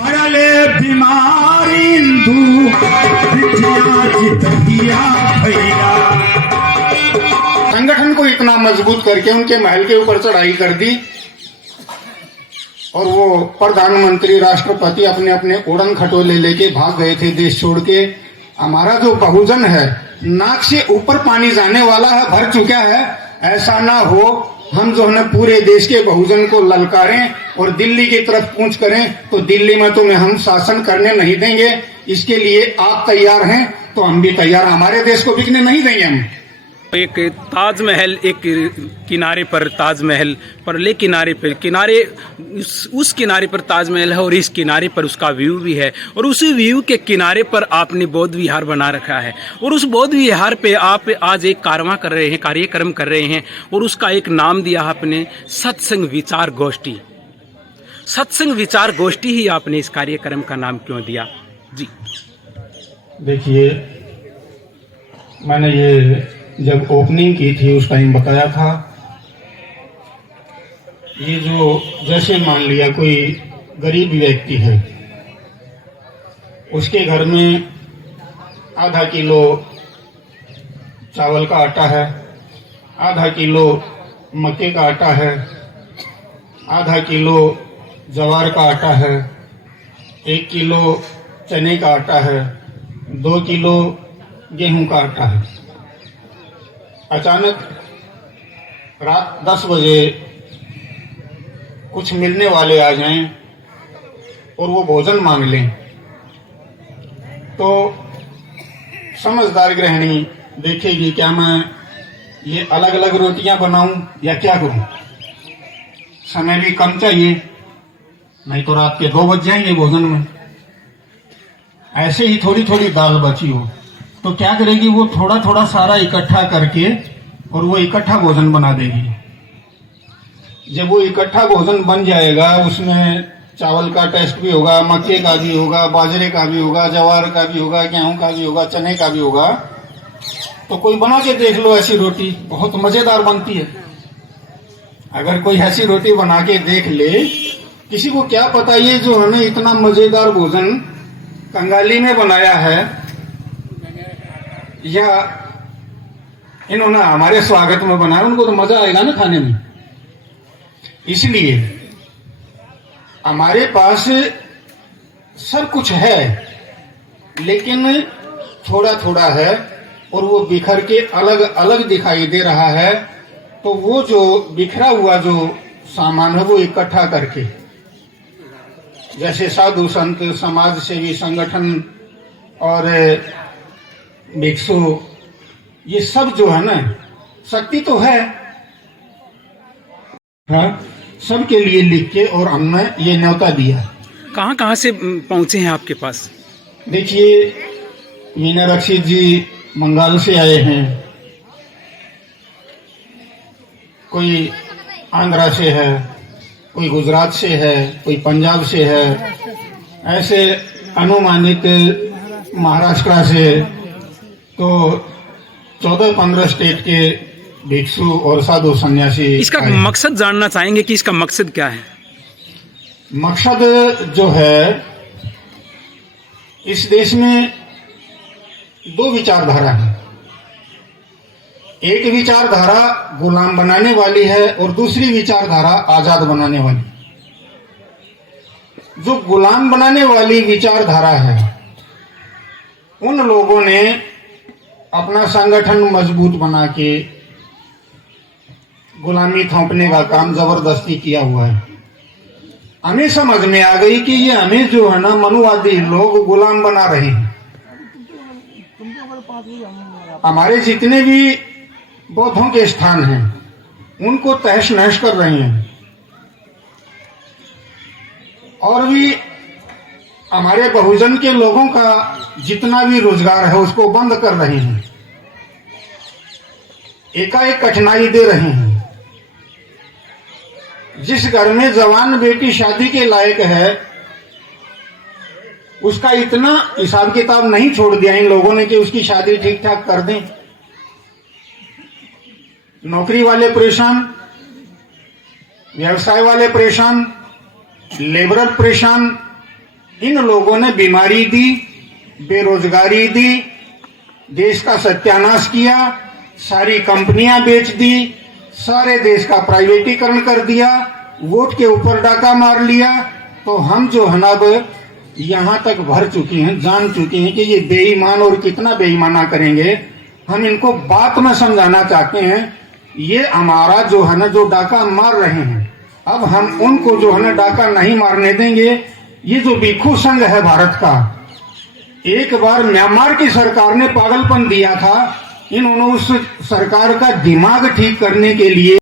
पड़ले बीमारी भैया। संगठन को इतना मजबूत करके उनके महल के ऊपर चढ़ाई कर दी और वो प्रधानमंत्री राष्ट्रपति अपने अपने उड़न खटोले लेके भाग गए थे देश छोड़ के। हमारा जो बहुजन है नाक से ऊपर पानी जाने वाला है, भर चुका है। ऐसा ना हो, हम जो है पूरे देश के बहुजन को ललकारें और दिल्ली की तरफ कूच करें तो दिल्ली में तुम्हें हम शासन करने नहीं देंगे। इसके लिए आप तैयार हैं तो हम भी तैयार। हमारे देश को बिकने नहीं देंगे हम। एक ताजमहल, एक किनारे पर ताजमहल, परले किनारे पर किनारे, उस किनारे पर ताजमहल है और इस किनारे पर उसका व्यू भी है। और उसी व्यू के किनारे पर आपने बौद्ध विहार बना रखा है और उस बौद्ध विहार पे आप आज एक कारवां कर रहे हैं, कार्यक्रम कर रहे हैं और उसका एक नाम दिया आपने सत्संग विचार गोष्ठी। सत्संग विचार गोष्ठी ही आपने इस कार्यक्रम का नाम क्यों दिया जी? देखिए, मैंने ये जब ओपनिंग की थी उस टाइम बताया था, ये जो जैसे मान लिया कोई गरीब व्यक्ति है, उसके घर में आधा किलो चावल का आटा है, आधा किलो मक्के का आटा है, आधा किलो ज्वार का आटा है, 1 किलो चने का आटा है, 2 किलो गेहूं का आटा है। अचानक रात 10 बजे कुछ मिलने वाले आ जाएं और वो भोजन मांग लें तो समझदार गृहिणी देखेगी क्या मैं ये अलग अलग रोटियां बनाऊं या क्या करूं। समय भी कम चाहिए, नहीं तो रात के 2 बज जाएंगे भोजन में। ऐसे ही थोड़ी थोड़ी दाल बची हो तो क्या करेगी, वो थोड़ा थोड़ा सारा इकट्ठा करके और वो इकट्ठा भोजन बना देगी। जब वो इकट्ठा भोजन बन जाएगा, उसमें चावल का टेस्ट भी होगा, मक्के का भी होगा, बाजरे का भी होगा, ज्वार का भी होगा, गेहूं का भी होगा, चने का भी होगा। तो कोई बना के देख लो, ऐसी रोटी बहुत मजेदार बनती है। अगर कोई ऐसी रोटी बना के देख ले, किसी को क्या पता ये जो है ना इतना मजेदार भोजन कंगाली में बनाया है या इन्होंने हमारे स्वागत में बनाया, उनको तो मजा आएगा ना खाने में। इसलिए हमारे पास सब कुछ है लेकिन थोड़ा थोड़ा है और वो बिखर के अलग अलग दिखाई दे रहा है। तो वो जो बिखरा हुआ जो सामान है वो इकट्ठा करके, जैसे साधु संत, समाज सेवी संगठन और भिक्षु, ये सब जो है ना, शक्ति तो है, हाँ, सबके लिए लिख के और हमने ये न्योता दिया। कहाँ कहाँ से पहुंचे हैं आपके पास? देखिए, मीना रक्षित जी बंगाल से आए हैं, कोई आंध्रा से है, कोई गुजरात से है, कोई पंजाब से है, ऐसे अनुमानित महाराष्ट्र से। तो 14-15 स्टेट के भिक्षु और साधु सन्यासी। इसका मकसद जानना चाहेंगे कि इसका मकसद क्या है? मकसद जो है, इस देश में 2 विचारधारा है। एक विचारधारा गुलाम बनाने वाली है और दूसरी विचारधारा आजाद बनाने वाली। जो गुलाम बनाने वाली विचारधारा है, उन लोगों ने अपना संगठन मजबूत बना के गुलामी थोपने का काम जबरदस्ती किया हुआ है। हमें समझ में आ गई कि ये हमें जो है ना मनुवादी लोग गुलाम बना रहे हैं। हमारे जितने भी बौद्धों के स्थान हैं उनको तहस नहस कर रहे हैं और भी हमारे बहुजन के लोगों का जितना भी रोजगार है उसको बंद कर रहे हैं, एकाएक कठिनाई दे रहे हैं। जिस घर में जवान बेटी शादी के लायक है उसका इतना हिसाब किताब नहीं छोड़ दिया इन लोगों ने कि उसकी शादी ठीक ठाक कर दें। नौकरी वाले परेशान, व्यवसाय वाले परेशान, लेबरर परेशान, इन लोगों ने बीमारी दी, बेरोजगारी दी, देश का सत्यानाश किया, सारी कंपनियां बेच दी, सारे देश का प्राइवेटीकरण कर दिया, वोट के ऊपर डाका मार लिया। तो हम जो है ना अब यहाँ तक भर चुके हैं, जान चुके हैं कि ये बेईमान और कितना बेईमाना करेंगे। हम इनको बात में समझाना चाहते हैं, ये हमारा जो है ना जो डाका मार रहे हैं, अब हम उनको जो है ना डाका नहीं मारने देंगे। ये जो भिक्षु संघ है भारत का, एक बार म्यांमार की सरकार ने पागलपन दिया था, इन्होंने उस सरकार का दिमाग ठीक करने के लिए